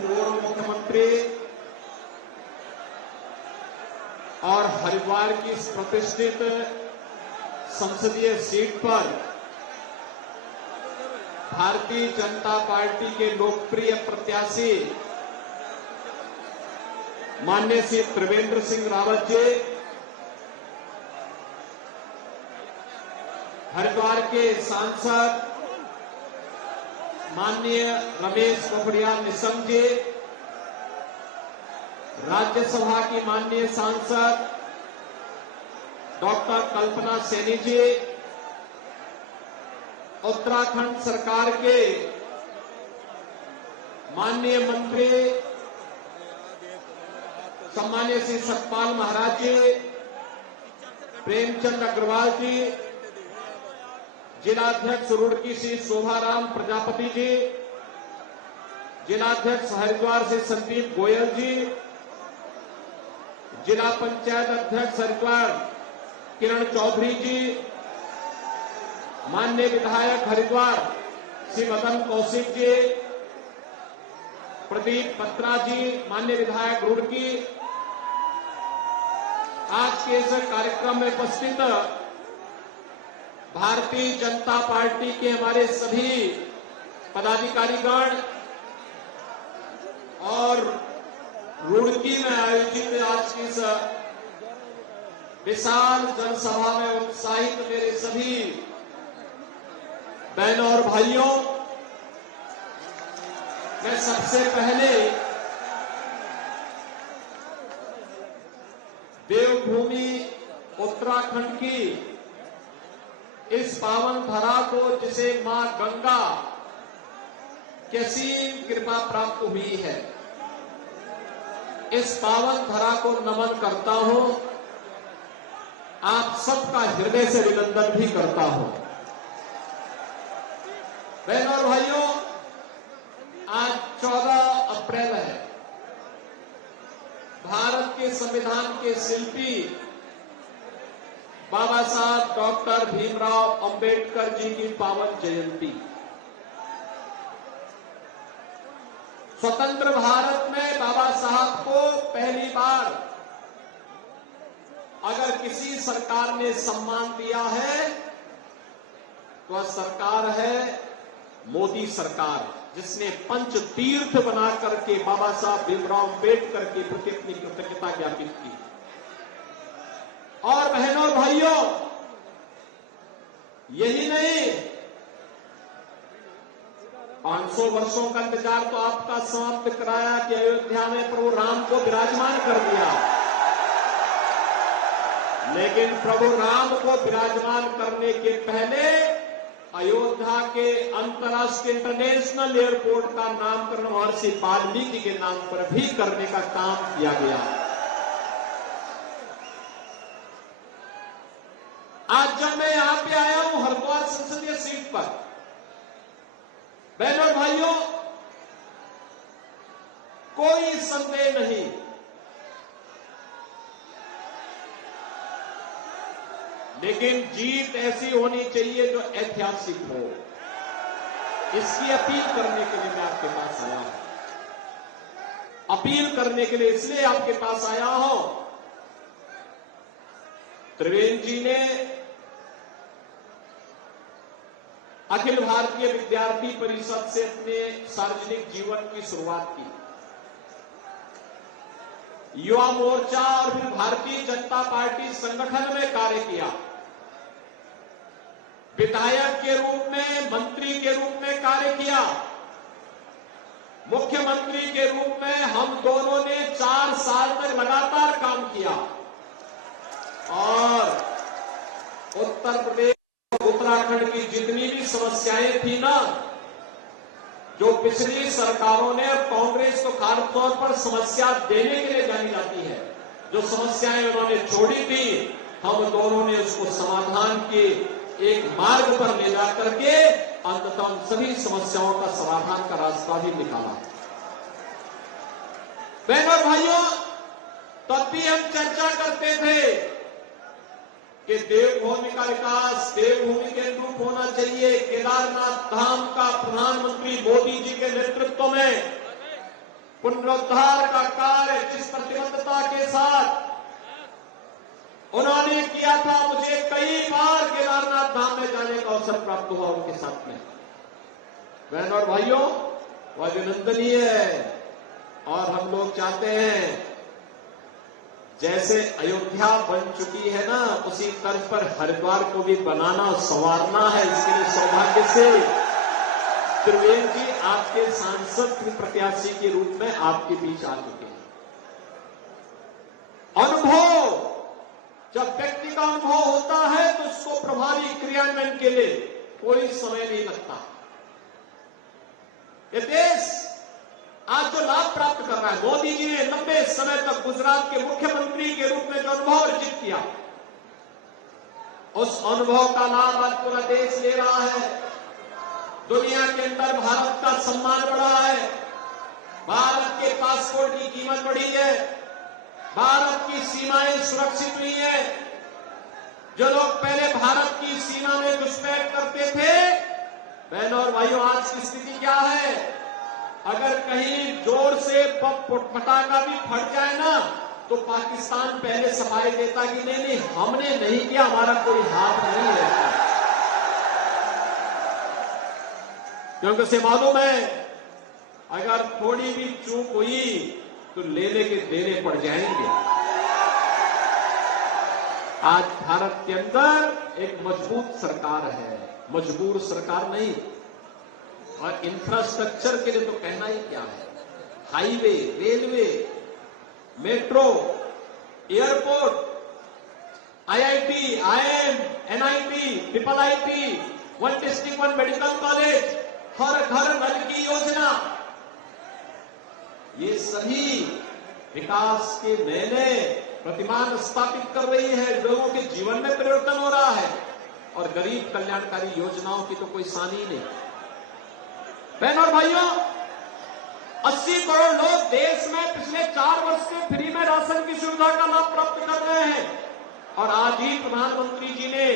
पूर्व मुख्यमंत्री और हरिद्वार की इस प्रतिष्ठित संसदीय सीट पर भारतीय जनता पार्टी के लोकप्रिय प्रत्याशी माननीय श्री त्रिवेंद्र सिंह रावत जी, हरिद्वार के सांसद माननीय रमेश पोखरियाल निशंक जी, राज्यसभा की माननीय सांसद डॉक्टर कल्पना सैनी जी, उत्तराखंड सरकार के माननीय मंत्री सम्मानीय श्री सतपाल महाराज जी, प्रेमचंद अग्रवाल जी, जिलाध्यक्ष रुड़की श्री शोभाराम प्रजापति जी, जिलाध्यक्ष हरिद्वार से संदीप गोयल जी, जिला पंचायत अध्यक्ष हरिद्वार किरण चौधरी जी, माननीय विधायक हरिद्वार श्री मदन कौशिक जी, प्रदीप बत्रा जी, माननीय विधायक रुड़की, आज के इस कार्यक्रम में उपस्थित भारतीय जनता पार्टी के हमारे सभी पदाधिकारीगण और रुड़की में आयोजित आज की इस विशाल जनसभा में उत्साहित मेरे सभी बहनों और भाइयों, मैं सबसे पहले देवभूमि उत्तराखंड की इस पावन धरा को जिसे मां गंगा की असीम कृपा प्राप्त हुई है, इस पावन धरा को नमन करता हूं, आप सबका हृदय से अभिनंदन भी करता हूं। बहनों और भाइयों, आज 14 अप्रैल है। भारत के संविधान के शिल्पी बाबा साहब डॉक्टर भीमराव अंबेडकर जी की पावन जयंती। स्वतंत्र भारत में बाबा साहब को पहली बार अगर किसी सरकार ने सम्मान दिया है तो वह सरकार है मोदी सरकार, जिसने पंच तीर्थ बना करके बाबा साहब भीमराव अंबेडकर के प्रति अपनी कृतज्ञता ज्ञापित की। और बहनों और भाइयों, यही नहीं, 500 वर्षों का इंतजार तो आपका समाप्त कराया कि अयोध्या में प्रभु राम को विराजमान कर दिया, लेकिन प्रभु राम को विराजमान करने के पहले अयोध्या के अंतर्राष्ट्रीय इंटरनेशनल एयरपोर्ट का नामकरण महर्षि वाल्मीकि के नाम पर भी करने का काम किया गया। आज जब मैं यहां पे आया हूं हरिद्वार संसदीय सीट पर, बहनों और भाइयों, कोई संदेह नहीं, लेकिन जीत ऐसी होनी चाहिए जो ऐतिहासिक हो। इसकी अपील करने के लिए मैं आपके पास आया हूं। अपील करने के लिए इसलिए आपके पास आया हूं, त्रिवेंद्र जी ने अखिल भारतीय विद्यार्थी परिषद से अपने सार्वजनिक जीवन की शुरुआत की। युवा मोर्चा और फिर भारतीय जनता पार्टी संगठन में कार्य किया। विधायक के रूप में, मंत्री के रूप में कार्य किया। मुख्यमंत्री के रूप में हम दोनों ने 4 साल तक लगातार काम किया और उत्तर प्रदेश, उत्तराखंड की जितनी भी समस्याएं थी ना, जो पिछली सरकारों ने और कांग्रेस को खासतौर पर समस्या देने के लिए जानी जाती है, जो समस्याएं उन्होंने छोड़ी थी, हम दोनों ने उसको समाधान के एक मार्ग पर ले जाकर के अंततः सभी समस्याओं का समाधान का रास्ता भी निकाला। बहनों और भाइयों, तब भी हम चर्चा करते थे कि देवभूमि का विकास देवभूमि के अनुरूप होना चाहिए। केदारनाथ धाम का प्रधानमंत्री मोदी जी के नेतृत्व में पुनरुद्धार का कार्य जिस प्रतिबद्धता के साथ उन्होंने किया था, मुझे कई बार केदारनाथ धाम में जाने का अवसर प्राप्त हुआ उनके साथ में। बहन और भाइयों, वह अभिनंदनीय है और हम लोग चाहते हैं जैसे अयोध्या बन चुकी है ना, उसी तर्ज पर हरिद्वार को भी बनाना, संवारना है। इसके लिए सौभाग्य से त्रिवेंद्र जी आपके सांसद प्रत्याशी के रूप में आपके बीच आ चुके हैं। अनुभव, जब व्यक्ति का अनुभव होता है तो उसको प्रभावी क्रियान्वयन के लिए कोई समय नहीं लगता। ये देश आज जो लाभ प्राप्त कर रहा है, मोदी जी ने लंबे समय तक गुजरात के मुख्यमंत्री के रूप में जो अनुभव अर्जित किया, उस अनुभव का लाभ आज पूरा देश ले रहा है। दुनिया के अंदर भारत का सम्मान बढ़ा है, भारत के पासपोर्ट की कीमत बढ़ी है, भारत की सीमाएं सुरक्षित हुई है। जो लोग पहले भारत की सीमा में घुसपैठ करते थे, बहनों और भाइयों, आज की स्थिति क्या है? अगर कहीं जोर से पटाखा भी फट जाए ना, तो पाकिस्तान पहले सफाई देता कि नहीं, हमने नहीं किया, हमारा कोई हाथ नहीं है। क्योंकि उसे मालूम है अगर थोड़ी भी चूक हुई तो लेने के देने पड़ जाएंगे। आज भारत के अंदर एक मजबूत सरकार है, मजबूर सरकार नहीं। और इंफ्रास्ट्रक्चर के लिए तो कहना ही क्या है, highway, railway, metro, airport, IIT, IM, NIT, triple IT, one district one medical college, हर घर नल की योजना, ये सभी विकास के नए नए प्रतिमान स्थापित कर रही है। लोगों के जीवन में परिवर्तन हो रहा है और गरीब कल्याणकारी योजनाओं की तो कोई सानी नहीं। बहनों और भाइयों, 80 करोड़ लोग देश में पिछले 4 वर्ष से फ्री में राशन की सुविधा का लाभ प्राप्त कर रहे हैं। और आज ही प्रधानमंत्री जी ने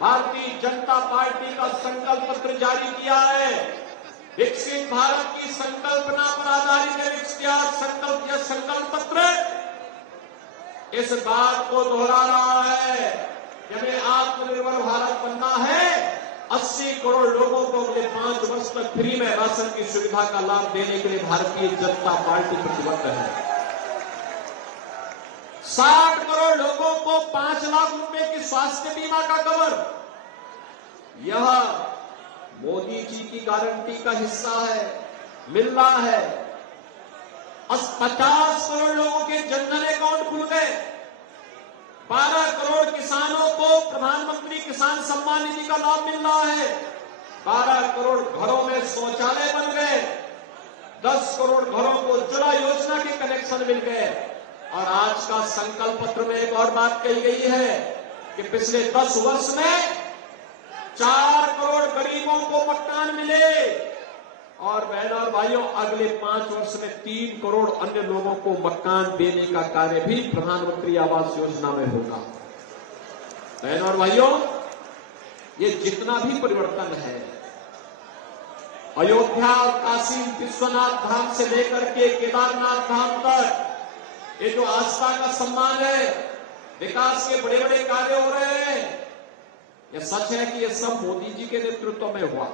भारतीय जनता पार्टी का संकल्प पत्र जारी किया है। विकसित भारत की संकल्पना पर आधारित संकल्प पत्र इस बात को दोहरा रहा है कि हमें आत्मनिर्भर भारत बनना है। 80 करोड़ लोगों को अगले 5 वर्ष तक फ्री में राशन की सुविधा का लाभ देने के लिए भारतीय जनता पार्टी प्रतिबद्ध है। 60 करोड़ लोगों को 5 लाख रुपए की स्वास्थ्य बीमा का कवर, यह मोदी जी की गारंटी का हिस्सा है, मिल रहा है। 50 करोड़ लोगों के जनधन अकाउंट खुल गए। 12 करोड़ किसानों को प्रधानमंत्री किसान सम्मान निधि का लाभ मिल रहा है। 12 करोड़ घरों में शौचालय बन गए। 10 करोड़ घरों को उज्ज्वला योजना के कनेक्शन मिल गए। और आज का संकल्प पत्र में एक और बात कही गई है कि पिछले 10 वर्ष में 4 करोड़ गरीबों को मकान मिले। और बहनों और भाइयों, अगले 5 वर्ष में 3 करोड़ अन्य लोगों को मकान देने का कार्य भी प्रधानमंत्री आवास योजना में होगा। बहनों और भाइयों, ये जितना भी परिवर्तन है, अयोध्या और काशी विश्वनाथ धाम से लेकर के केदारनाथ धाम तक, ये जो आस्था का सम्मान है, विकास के बड़े बड़े कार्य हो रहे हैं, यह सच है कि यह सब मोदी जी के नेतृत्व में हुआ।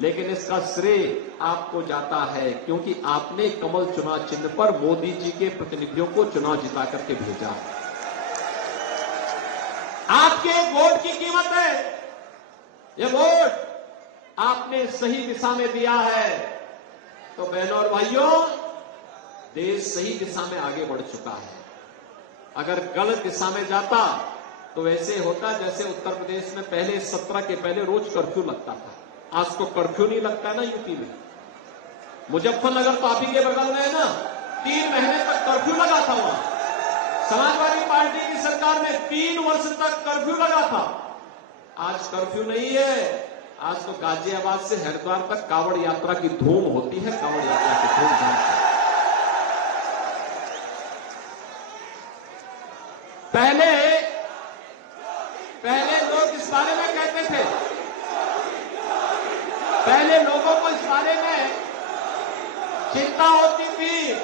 लेकिन इसका श्रेय आपको जाता है क्योंकि आपने कमल चुनाव चिन्ह पर मोदी जी के प्रतिनिधियों को चुनाव जिता करके भेजा। आपके वोट की कीमत है, यह वोट आपने सही दिशा में दिया है। तो बहनों और भाइयों, देश सही दिशा में आगे बढ़ चुका है। अगर गलत दिशा में जाता तो वैसे होता जैसे उत्तर प्रदेश में पहले 17 के पहले रोज कर्फ्यू लगता था। आज तो कर्फ्यू नहीं लगता है ना यूपी में। मुजफ्फरनगर तो आप ही के बगल में है ना, 3 महीने तक कर्फ्यू लगा था वहां। समाजवादी पार्टी की सरकार में 3 वर्ष तक कर्फ्यू लगा था। आज कर्फ्यू नहीं है। आज तो गाजियाबाद से हरिद्वार तक कांवड़ यात्रा की धूम होती है, कांवड़ यात्रा की धूमधाम से। पहले लोग इस बारे में कहते थे पहले लोगों को इस बारे में चिंता होती थी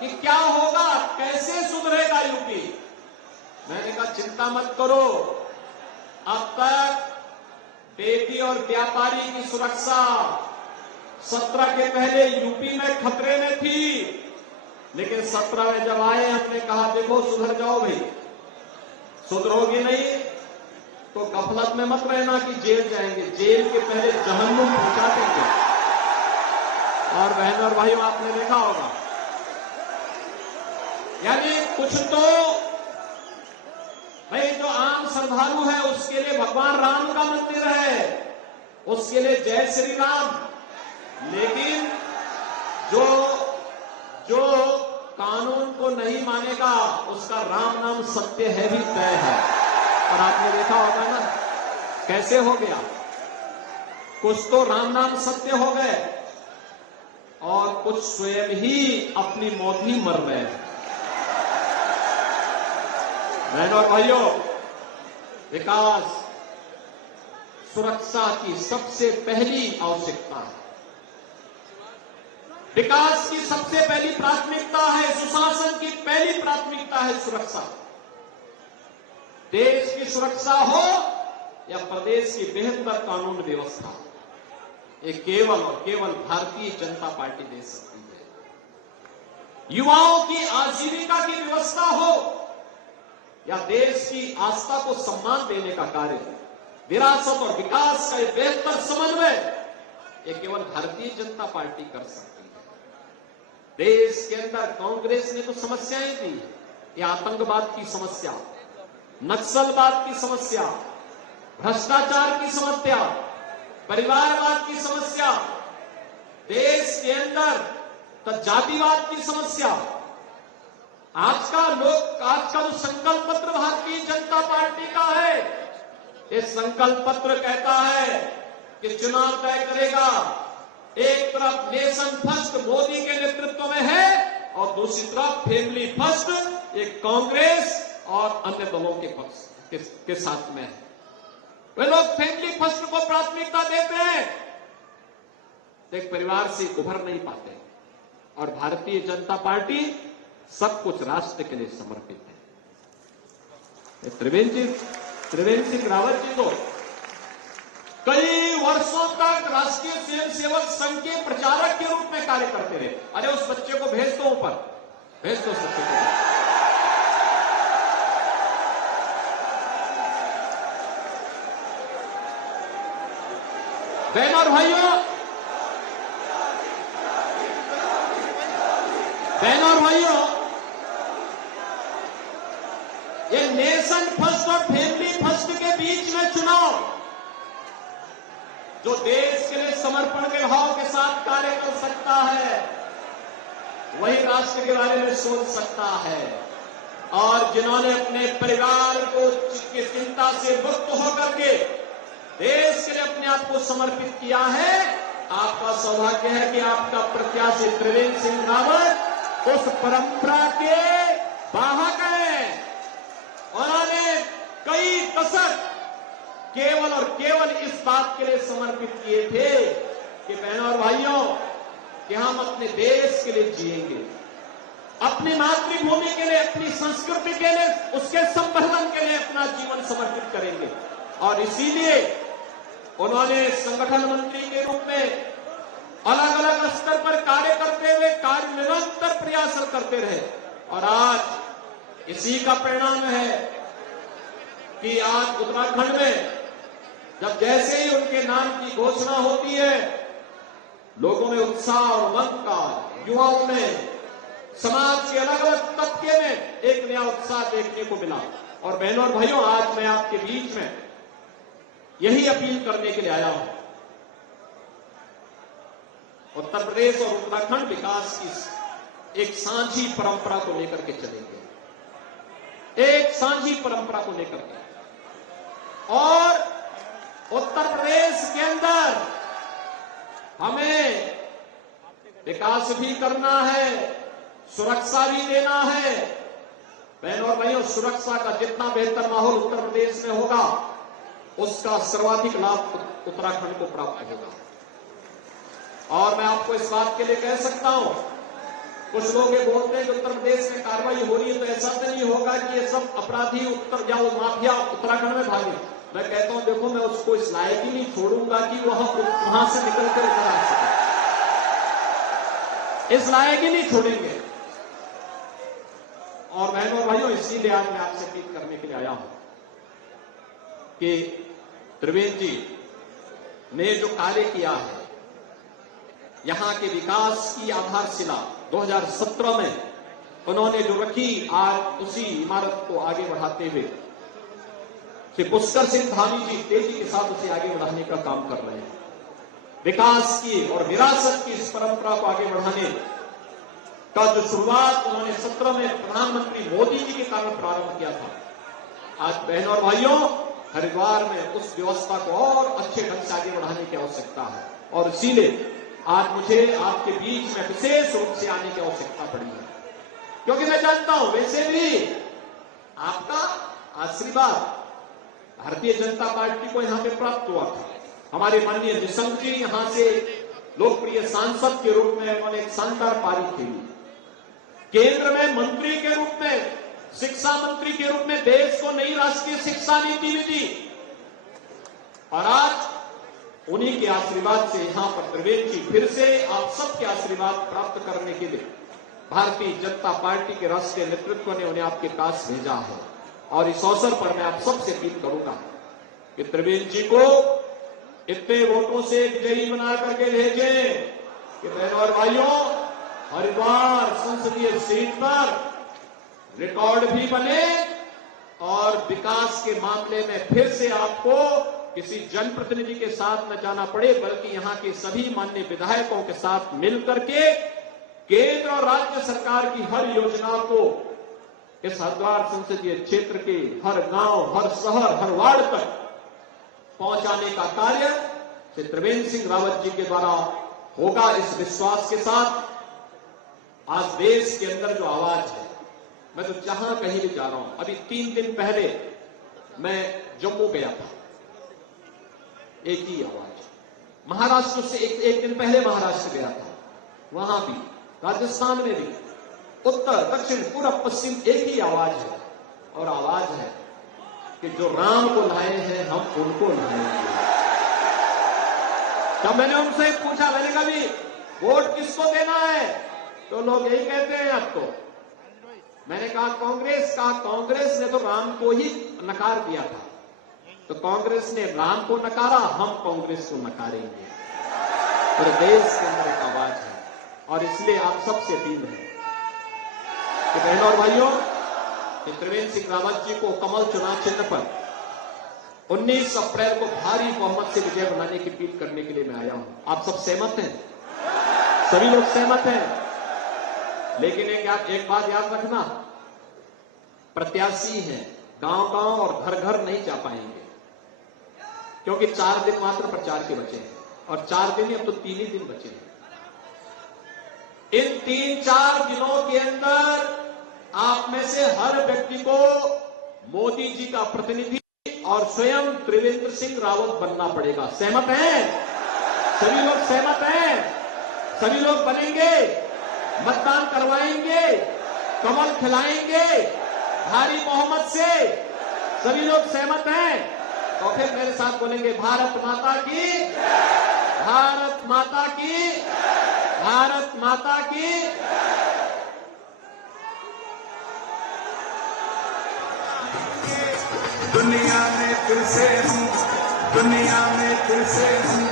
कि क्या होगा, कैसे सुधरेगा यूपी। मैंने कहा चिंता मत करो, अब तक बेटी और व्यापारी की सुरक्षा 17 के पहले यूपी में खतरे में थी, लेकिन 17 में जब आए हमने कहा देखो सुधर जाओ भाई, सुधरोगी नहीं तो गफलत में मत रहना कि जेल जाएंगे, जेल के पहले जहन्नुम पहुंचा देंगे। और बहन और भाइयों आपने देखा होगा, यानी कुछ तो भाई जो आम श्रद्धालु है उसके लिए भगवान राम का मंदिर है, उसके लिए जय श्री राम, लेकिन जो कानून को नहीं मानेगा उसका राम नाम सत्य है भी तय है। और आपने देखा होगा ना कैसे हो गया, कुछ तो राम नाम सत्य हो गए और कुछ स्वयं ही अपनी मौत ही मर रहे हैं। बहनों और भाइयों, विकास सुरक्षा की सबसे पहली आवश्यकता है, विकास की सबसे पहली प्राथमिकता है, सुशासन की पहली प्राथमिकता है सुरक्षा। देश की सुरक्षा हो या प्रदेश की बेहतर कानून व्यवस्था, ये केवल और केवल भारतीय जनता पार्टी दे सकती है। युवाओं की आजीविका की व्यवस्था हो या देश की आस्था को सम्मान देने का कार्य, विरासत और विकास का बेहतर समन्वय, ये केवल भारतीय जनता पार्टी कर सकती है। देश के अंदर कांग्रेस ने तो समस्याएं दी, ये आतंकवाद की समस्या, नक्सलवाद की समस्या, भ्रष्टाचार की समस्या, परिवारवाद की समस्या, देश के अंदर जातिवाद की समस्या। आज का जो संकल्प पत्र भारतीय जनता पार्टी का है, ये संकल्प पत्र कहता है कि चुनाव तय करेगा, एक तरफ नेशन फर्स्ट मोदी के नेतृत्व में है और दूसरी तरफ फैमिली फर्स्ट एक कांग्रेस और अन्य दलों के साथ में है। वे लोग फैमिली फर्स्ट को प्राथमिकता देते हैं, एक परिवार से उभर नहीं पाते, और भारतीय जनता पार्टी सब कुछ राष्ट्र के लिए समर्पित है। त्रिवेंद्र सिंह रावत जी तो कई वर्षों तक राष्ट्रीय स्वयंसेवक संघ के प्रचारक के रूप में कार्य करते रहे। अरे उस बच्चे को भेज दो ऊपर, भेज दो उस बच्चे को। बहनों और भाइयों, ये नेशन फर्स्ट और फैमिली फर्स्ट के बीच में चुनाव, जो देश के लिए समर्पण के भाव के साथ कार्य कर सकता है वही राष्ट्र के बारे में सोच सकता है। और जिन्होंने अपने परिवार को की चिंता से मुक्त होकर के देश के लिए अपने आप को समर्पित किया है, आपका सौभाग्य है कि आपका प्रत्याशी त्रिवेंद्र सिंह रावत उस परंपरा के वाहक हैं। उन्होंने कई दशक केवल और केवल इस बात के लिए समर्पित किए थे कि बहनों और भाइयों कि हम अपने देश के लिए जिएंगे, अपनी मातृभूमि के लिए, अपनी संस्कृति के लिए, उसके संवर्धन के लिए अपना जीवन समर्पित करेंगे। और इसीलिए उन्होंने संगठन मंत्री के रूप में अलग अलग स्तर पर कार्य करते हुए निरंतर प्रयास करते रहे। और आज इसी का परिणाम है कि आज उत्तराखंड में जब जैसे ही उनके नाम की घोषणा होती है, लोगों में उत्साह और उमंग का, युवाओं में, समाज के अलग अलग तबके में एक नया उत्साह देखने को मिला। और बहनों और भाइयों, आज मैं आपके बीच में यही अपील करने के लिए आया हूं। उत्तर प्रदेश और उत्तराखंड विकास की एक साझी परंपरा को लेकर के चलेंगे, एक साझी परंपरा को लेकर के। और उत्तर प्रदेश के अंदर हमें विकास भी करना है, सुरक्षा भी देना है। बहनों और भाइयों, सुरक्षा का जितना बेहतर माहौल उत्तर प्रदेश में होगा, उसका सर्वाधिक लाभ उत्तराखंड को प्राप्त होगा। और मैं आपको इस बात के लिए कह सकता हूं, कुछ लोग ये बोलते हैं कि उत्तर प्रदेश में कार्रवाई हो रही है तो ऐसा तो नहीं होगा कि ये सब अपराधी उत्तर या माफिया उत्तराखंड में भागे। मैं कहता हूं देखो, मैं उसको इस लायक ही नहीं छोड़ूंगा कि वहां से निकलकर इधर आ सके, इस लायक ही नहीं छोड़ेंगे। और बहनों और भाइयों, इसीलिए आज मैं आपसे अपील करने के लिए आया हूं कि त्रिवेंद्र जी ने जो कार्य किया है, यहां के विकास की आधारशिला 2017 में उन्होंने जो रखी, आज उसी इमारत को आगे बढ़ाते हुए श्री पुष्कर सिंह धामी जी तेजी के साथ उसे आगे बढ़ाने का काम कर रहे हैं। विकास की और विरासत की इस परंपरा को आगे बढ़ाने का जो शुरुआत उन्होंने 17 में प्रधानमंत्री मोदी जी के कारण प्रारंभ किया था, आज बहनों और भाइयों हरिद्वार में उस व्यवस्था को और अच्छे ढंग से आगे बढ़ाने की आवश्यकता है। और इसीलिए आज मुझे आपके बीच में विशेष रूप से आने की आवश्यकता पड़ी है, क्योंकि मैं जानता हूं वैसे भी आपका आशीर्वाद भारतीय जनता पार्टी को यहां पे प्राप्त हुआ था। हमारे माननीय निशंक जी यहां से लोकप्रिय सांसद के रूप में उन्होंने एक शानदार पारी खेली, केंद्र में मंत्री के रूप में, शिक्षा मंत्री के रूप में देश को नई राष्ट्रीय शिक्षा नीति भी दी, और आज उन्हीं के आशीर्वाद से यहां पर त्रिवेंद्र जी फिर से आप सबके आशीर्वाद प्राप्त करने के लिए भारतीय जनता पार्टी के राष्ट्रीय नेतृत्व ने उन्हें आपके पास भेजा है। और इस अवसर पर मैं आप सबसे अपील करूंगा कि त्रिवेंद्र जी को इतने वोटों से विजयी बना करके भेजें कि बहनों और भाइयों हरिद्वार संसदीय सीट पर रिकॉर्ड भी बने और विकास के मामले में फिर से आपको किसी जनप्रतिनिधि के साथ न जाना पड़े, बल्कि यहां के सभी माननीय विधायकों के साथ मिलकर के केंद्र और राज्य सरकार की हर योजना को इस हरिद्वार संसदीय क्षेत्र के हर गांव, हर शहर, हर वार्ड तक पहुंचाने का कार्य श्री त्रिवेंद्र सिंह रावत जी के द्वारा होगा। इस विश्वास के साथ आज देश के अंदर जो आवाज है, मैं तो जहां कहीं भी जा रहा हूं, अभी 3 दिन पहले मैं जम्मू गया था, एक ही आवाज, महाराष्ट्र से एक दिन पहले महाराष्ट्र गया था, वहां भी, राजस्थान में भी, उत्तर दक्षिण पूर्व पश्चिम एक ही आवाज है, और आवाज है कि जो राम को लाए हैं हम उनको लाएंगे। जब मैंने उनसे पूछा, मैंने कहा भी वोट किसको देना है, तो लोग यही कहते हैं अब तो। मैंने कहा कांग्रेस का, कांग्रेस ने तो राम को ही नकार दिया था, तो कांग्रेस ने राम को नकारा, हम कांग्रेस को नकारेंगे। पूरे देश के अंदर एक आवाज है, और इसलिए आप सबसे अपील है कि बहनों और भाइयों, त्रिवेंद्र सिंह रावत जी को कमल चुनाव चिन्ह पर 19 अप्रैल को भारी बहुमत से विजय बनाने की अपील करने के लिए मैं आया हूं। आप सब सहमत हैं? सभी लोग सहमत हैं? लेकिन एक बात याद रखना, प्रत्याशी हैं, गांव-गांव और घर-घर नहीं जा पाएंगे, क्योंकि 4 दिन मात्र प्रचार के बचे हैं, और 4 दिन अब तो 3 ही दिन बचे हैं। इन 3-4 दिनों के अंदर आप में से हर व्यक्ति को मोदी जी का प्रतिनिधि और स्वयं त्रिवेंद्र सिंह रावत बनना पड़ेगा। सहमत हैं? सभी लोग सहमत हैं? सभी लोग बनेंगे, मतदान करवाएंगे, कमल खिलाएंगे भारी बहुमत से? सभी लोग सहमत हैं? तो फिर मेरे साथ बोलेंगे, भारत माता की, भारत माता की, भारत माता की। दुनिया में फिर से हूँ, दुनिया में फिर से हूँ।